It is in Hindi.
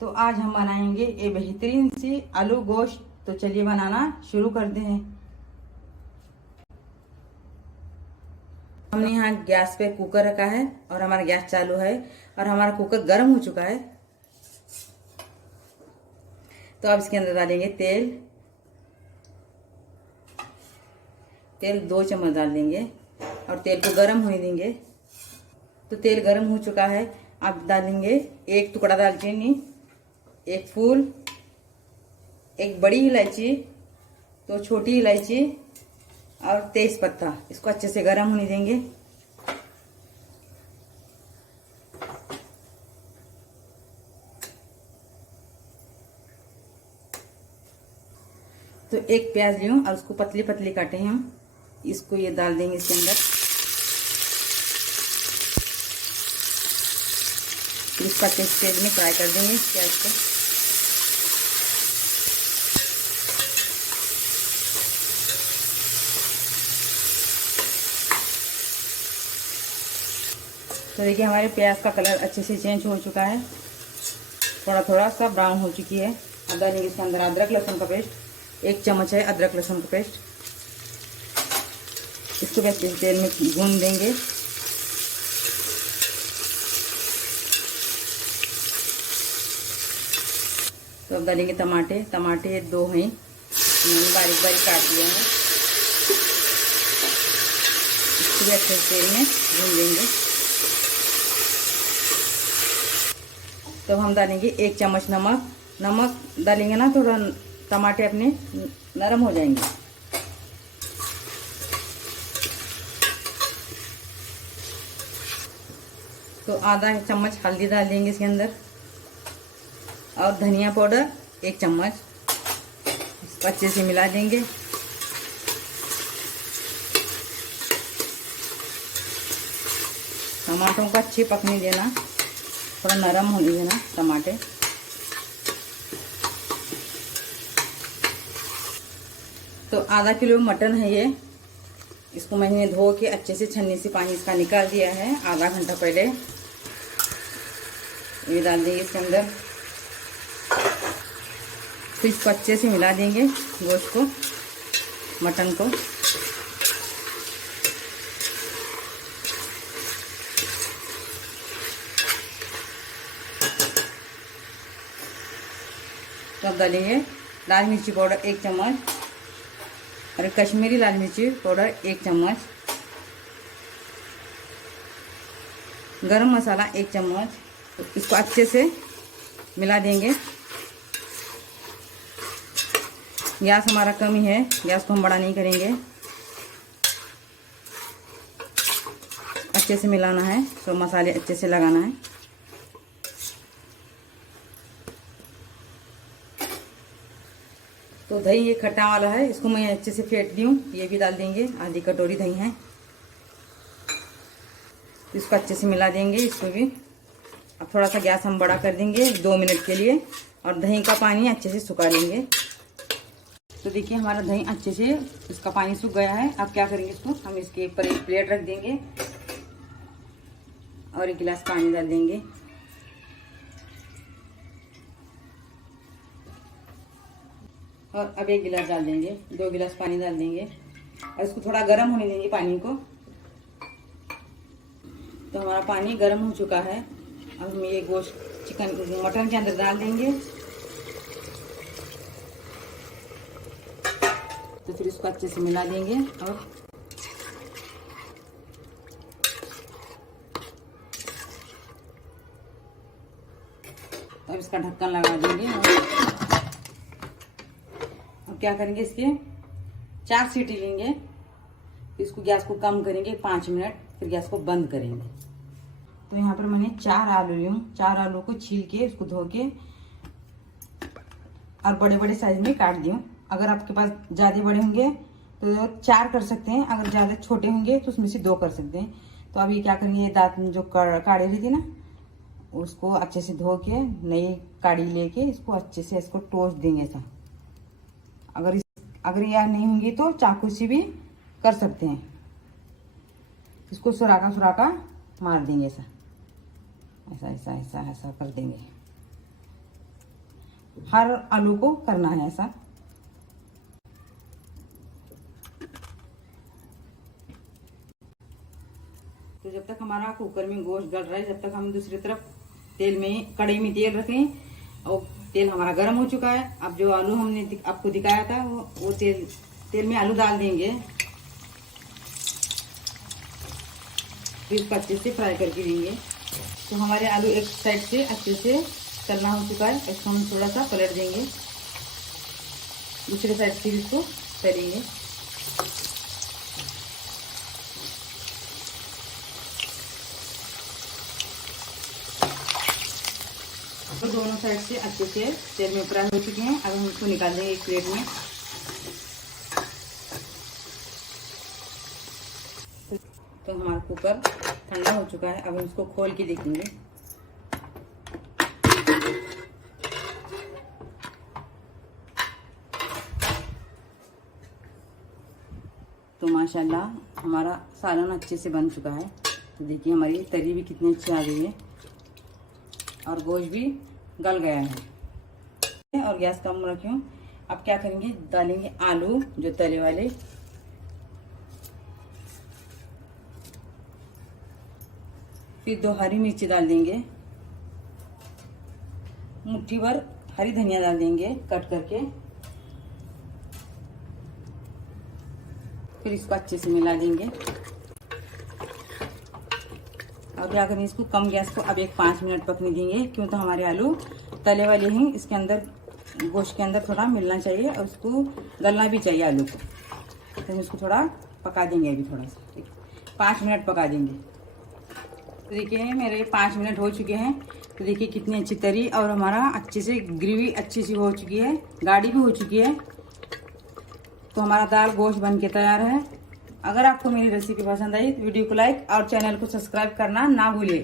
तो आज हम बनाएंगे ये बेहतरीन सी आलू गोश्त। तो चलिए बनाना शुरू करते हैं। हमने यहाँ गैस पे कुकर रखा है और हमारा गैस चालू है और हमारा कुकर गर्म हो चुका है। तो अब इसके अंदर डालेंगे तेल। तेल 2 चम्मच डाल देंगे और तेल को गर्म होने देंगे। तो तेल गर्म हो चुका है। अब डालेंगे 1 टुकड़ा दालचीनी, 1 फूल, 1 बड़ी इलायची, 2 छोटी इलायची और तेज पत्ता। इसको अच्छे से गर्म होने देंगे। तो 1 प्याज लियो और उसको पतली पतली काटे हैं हम। इसको ये डाल देंगे इसके अंदर। फिर इसका तेल में फ्राई कर देंगे प्याज को। तो देखिए हमारे प्याज का कलर अच्छे से चेंज हो चुका है, थोड़ा थोड़ा सा ब्राउन हो चुकी है। अब डालेंगे इसके अंदर अदरक लहसुन का पेस्ट। 1 चम्मच है अदरक लहसुन का पेस्ट। इसको भी अच्छे से तेल में भून देंगे। तो अब डालेंगे टमाटे। टमाटे 2 हैं, मैंने बारीक बारीक काट दिया है। इसको भी अच्छे से तेल में भून देंगे। तो हम डालेंगे 1 चम्मच नमक। नमक डालेंगे ना थोड़ा टमाटे अपने नरम हो जाएंगे। तो आधा चम्मच हल्दी डाल देंगे इसके अंदर और धनिया पाउडर 1 चम्मच। इसको अच्छे से मिला देंगे। टमाटरों को अच्छे पकने देना, थोड़ा नरम होने देना टमाटे। तो आधा किलो मटन है ये। इसको मैंने धो के अच्छे से छन्नी से पानी इसका निकाल दिया है आधा घंटा पहले। ये डाल देंगे इसके अंदर। फिर इसको अच्छे से मिला देंगे गोश्त को, मटन को। तो अब डालेंगे लाल मिर्ची पाउडर 1 चम्मच और कश्मीरी लाल मिर्ची पाउडर 1 चम्मच, गरम मसाला 1 चम्मच। तो इसको अच्छे से मिला देंगे। गैस हमारा कम ही है, गैस को हम बड़ा नहीं करेंगे। अच्छे से मिलाना है, तो मसाले अच्छे से लगाना है। तो दही ये खट्टा वाला है, इसको मैं अच्छे से फेंट दी हूँ। ये भी डाल देंगे, आधी कटोरी दही है। तो इसको अच्छे से मिला देंगे इसको भी। अब थोड़ा सा गैस हम बड़ा कर देंगे 2 मिनट के लिए और दही का पानी अच्छे से सुखा लेंगे। तो देखिए हमारा दही अच्छे से इसका पानी सूख गया है। अब क्या करेंगे, इसको हम इसके ऊपर एक प्लेट रख देंगे और 1 गिलास पानी डाल देंगे। और अब 1 गिलास डाल देंगे, 2 गिलास पानी डाल देंगे और इसको थोड़ा गर्म होने देंगे पानी को। तो हमारा पानी गर्म हो चुका है। अब हम ये गोश्त मटन के अंदर डाल देंगे। तो फिर इसको अच्छे से मिला देंगे और अब इसका ढक्कन लगा देंगे। और क्या करेंगे, इसके 4 सीटी लेंगे। इसको गैस को कम करेंगे 5 मिनट, फिर गैस को बंद करेंगे। तो यहाँ पर मैंने 4 आलू ली हूँ। 4 आलू को छील के इसको धो के और बड़े बड़े साइज में काट दी हूँ। अगर आपके पास ज़्यादा बड़े होंगे तो 4 कर सकते हैं, अगर ज़्यादा छोटे होंगे तो उसमें से 2 कर सकते हैं। तो अभी क्या करेंगे, ये दांत जो काढ़ी रही थी ना, उसको अच्छे से धो के नई काढ़ी लेके इसको अच्छे से इसको टोस देंगे ऐसा। अगर यह नहीं होंगी तो चाकू से भी कर सकते हैं। इसको सुराखा मार देंगे ऐसा ऐसा ऐसा ऐसा ऐसा कर देंगे। हर आलू को करना है ऐसा। तो जब तक हमारा कुकर में गोश्त गल रहा है, जब तक हम दूसरी तरफ तेल में, कढ़ाई में तेल रखें और तेल हमारा गर्म हो चुका है। अब जो आलू हमने आपको दिखाया था वो तेल में आलू डाल देंगे, फिर इसको अच्छे से फ्राई करके देंगे। तो हमारे आलू एक साइड से अच्छे से तलना हो चुका है, इसको हम थोड़ा सा पलट देंगे, दूसरे साइड से इसको तलेंगे। तो दोनों साइड से अच्छे से तेल में फ्राई हो चुके हैं। अब हम इसको निकाल देंगे एक प्लेट में। तो हमारा कुकर ठंडा हो चुका है, अब हम इसको खोल के देखेंगे। तो माशाल्लाह हमारा सालन अच्छे से बन चुका है। तो देखिए हमारी तरी भी कितनी अच्छी आ गई है और गोश्त भी गल गया है। और गैस कम रखी हूँ। अब क्या करेंगे, डालेंगे आलू जो तले वाले, फिर 2 हरी मिर्ची डाल देंगे, मुट्ठी भर हरी धनिया डाल देंगे कट करके, फिर इसको अच्छे से मिला देंगे। अब क्या करेंगे, इसको कम गैस को अब एक 5 मिनट पकने देंगे, क्यों तो हमारे आलू तले वाले हैं, इसके अंदर गोश्त के अंदर थोड़ा मिलना चाहिए और उसको गलना भी चाहिए आलू को। तो हम इसको थोड़ा पका देंगे, अभी थोड़ा सा 5 मिनट पका देंगे। तो देखिए मेरे 5 मिनट हो चुके हैं। तो देखिए कितनी अच्छी तरी और हमारा अच्छे से ग्रेवी अच्छी सी हो चुकी है, गाढ़ी भी हो चुकी है। तो हमारा दाल गोश्त बन के तैयार है। अगर आपको मेरी रेसिपी पसंद आई तो वीडियो को लाइक और चैनल को सब्सक्राइब करना ना भूलिए।